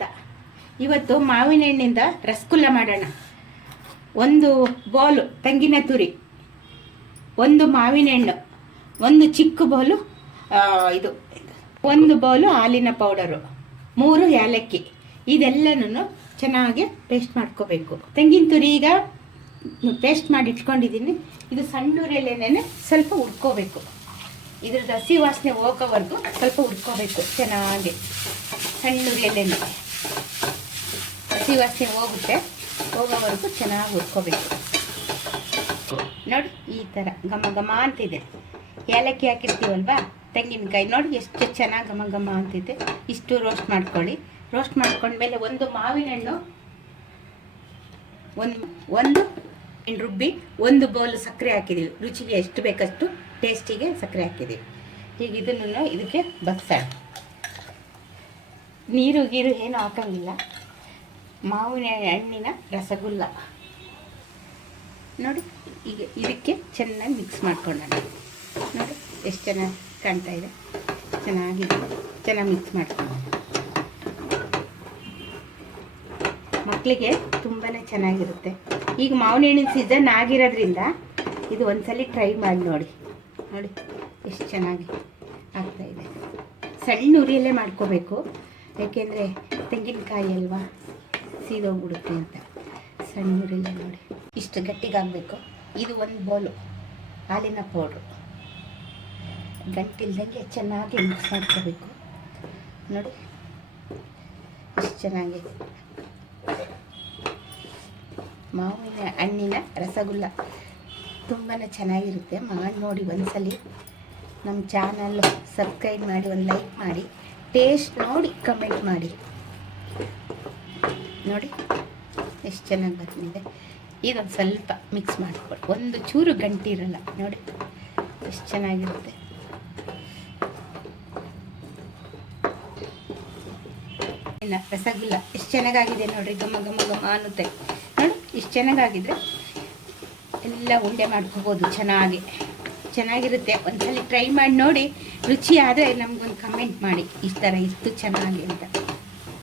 ಸ್ವಾಗತ. ಇವತ್ತು ಮಾವಿನ ಹಣ್ಣಿಂದ ರಸಗುಲ್ಲ ಮಾಡೋಣ. ಒಂದು ಬೌಲು ತೆಂಗಿನ ತುರಿ, ಒಂದು ಮಾವಿನ ಹಣ್ಣು, ಒಂದು ಚಿಕ್ಕ ಬೌಲು ಒಂದು ಬೌಲು ಹಾಲಿನ ಪೌಡರು, 3 ಏಲಕ್ಕಿ. ಇದೆಲ್ಲನೂ ಚೆನ್ನಾಗಿ ಪೇಸ್ಟ್ ಮಾಡ್ಕೋಬೇಕು. ತೆಂಗಿನ ತುರಿ ಈಗ ಪೇಸ್ಟ್ ಮಾಡಿ ಇಟ್ಕೊಂಡಿದ್ದೀನಿ. ಇದು ಸಣ್ಣ ಉರಿಯಲ್ಲೇನೆ ಸ್ವಲ್ಪ ಹುರ್ಕೋಬೇಕು. ಇದ್ರದ್ದು ಹಸಿ ವಾಸನೆ ಹೋಗೋವರೆಗೂ ಸ್ವಲ್ಪ ಹುರ್ಕೋಬೇಕು ಚೆನ್ನಾಗಿ. ಸಣ್ಣ ಉರಿಯಲ್ಲೇನೆ ಹಸಿ ವಾಸನೆ ಹೋಗೋವರೆಗೂ ಚೆನ್ನಾಗಿ ಹುರ್ಕೋಬೇಕು. ನೋಡಿ, ಈ ಥರ ಘಮ ಘಮ ಅಂತಿದೆ. ಏಲಕ್ಕಿ ಹಾಕಿರ್ತೀವಲ್ವಾ, ತೆಂಗಿನಕಾಯಿ ನೋಡಿ ಎಷ್ಟು ಚೆನ್ನಾಗಿ ಘಮ ಘಮ ಅಂತಿದೆ. ಇಷ್ಟು ರೋಸ್ಟ್ ಮಾಡ್ಕೊಳ್ಳಿ. ರೋಸ್ಟ್ ಮಾಡ್ಕೊಂಡ್ಮೇಲೆ ಒಂದು ಮಾವಿನ ಹಣ್ಣು, ಒಂದು ರುಬ್ಬಿ, ಒಂದು ಬೌಲ್ ಸಕ್ಕರೆ ಹಾಕಿದ್ದೀವಿ. ರುಚಿಗೆ ಎಷ್ಟು ಬೇಕಷ್ಟು ಟೇಸ್ಟಿಗೆ ಸಕ್ಕರೆ ಹಾಕಿದ್ದೀವಿ. ಈಗ ಇದನ್ನು ಇದಕ್ಕೆ ಬಗ್ಸೋಣ. ನೀರು ಗೀರು ಏನು ಹಾಕಂಗಿಲ್ಲ. ಮಾವಿನ ಹಣ್ಣಿನ ರಸಗುಲ್ಲ ನೋಡಿ. ಈಗ ಇದಕ್ಕೆ ಚೆನ್ನಾಗಿ ಮಿಕ್ಸ್ ಮಾಡ್ಕೊಳ್ಳೋಣ. ನೋಡಿ ಎಷ್ಟು ಚೆನ್ನಾಗಿ ಕಾಣ್ತಾ ಇದೆ. ಚೆನ್ನಾಗಿ ಮಿಕ್ಸ್ ಮಾಡ್ಕೊಳ್ಳೋಣ. ಮಕ್ಕಳಿಗೆ ತುಂಬಾ ಚೆನ್ನಾಗಿರುತ್ತೆ. ಈಗ ಮಾವಿನ ಹಣ್ಣಿನ ಸೀಸನ್ ಆಗಿರೋದ್ರಿಂದ ಇದು ಒಂದ್ಸಲಿ ಟ್ರೈ ಮಾಡಿ ನೋಡಿ ಎಷ್ಟು ಚೆನ್ನಾಗಿ ಆಗ್ತಾಯಿದೆ. ಸಣ್ಣ ಉರಿಯಲ್ಲೇ ಮಾಡ್ಕೋಬೇಕು, ಏಕೆಂದರೆ ತೆಂಗಿನಕಾಯಿ ಅಲ್ವಾ, ಸೀದೋಗ್ಬಿಡುತ್ತೆ ಅಂತ. ಸಣ್ಣ ಉರಿಯಲ್ಲೇ ನೋಡಿ ಇಷ್ಟು ಗಟ್ಟಿಗಾಗಬೇಕು. ಇದು ಒಂದು ಬೌಲು ಹಾಲಿನ ಪೌಡ್ರು. ಗಂಟಿಲ್ದಂಗೆ ಚೆನ್ನಾಗಿ ಮಿಕ್ಸ್ ಮಾಡ್ಕೋಬೇಕು. ನೋಡಿ ಎಷ್ಟು ಚೆನ್ನಾಗಿ. ಮಾವಿನ ಹಣ್ಣಿನ ರಸಗುಲ್ಲ ತುಂಬಾ ಚೆನ್ನಾಗಿರುತ್ತೆ. ಮಾಡಿ ನೋಡಿ ಒಂದ್ಸಲಿ. ನಮ್ಮ ಚಾನಲ್ ಸಬ್ಸ್ಕ್ರೈಬ್ ಮಾಡಿ, ಒಂದು ಲೈಕ್ ಮಾಡಿ, ಟೇಸ್ಟ್ ನೋಡಿ ಕಮೆಂಟ್ ಮಾಡಿ. ನೋಡಿ ಎಷ್ಟು ಚೆನ್ನಾಗಿ ಬರ್ತಿದೆ. ಇದೊಂದು ಸ್ವಲ್ಪ ಮಿಕ್ಸ್ ಮಾಡಿಕೊಡಿ. ಒಂದು ಚೂರು ಗಂಟಿರಲ್ಲ. ನೋಡಿ ಎಷ್ಟು ಚೆನ್ನಾಗಿರುತ್ತೆ. ರಸಗುಲ್ಲ ಎಷ್ಟು ಚೆನ್ನಾಗಾಗಿದೆ ನೋಡಿರಿ. ಘಮ ಘಮ ಘಮ ಅನ್ನುತ್ತೆ ನೋಡಿ. ಇಷ್ಟು ಚೆನ್ನಾಗಾಗಿದ್ರೆ ಎಲ್ಲ ಉಂಡೆ ಮಾಡ್ಕೋಬೋದು. ಚೆನ್ನಾಗಿರುತ್ತೆ. ಒಂದ್ಸಲಿ ಟ್ರೈ ಮಾಡಿ ನೋಡಿ. ರುಚಿ ಆದರೆ ನಮಗೊಂದು ಕಮೆಂಟ್ ಮಾಡಿ, ಈ ಥರ ಇಷ್ಟು ಚೆನ್ನಾಗಿ ಅಂತ.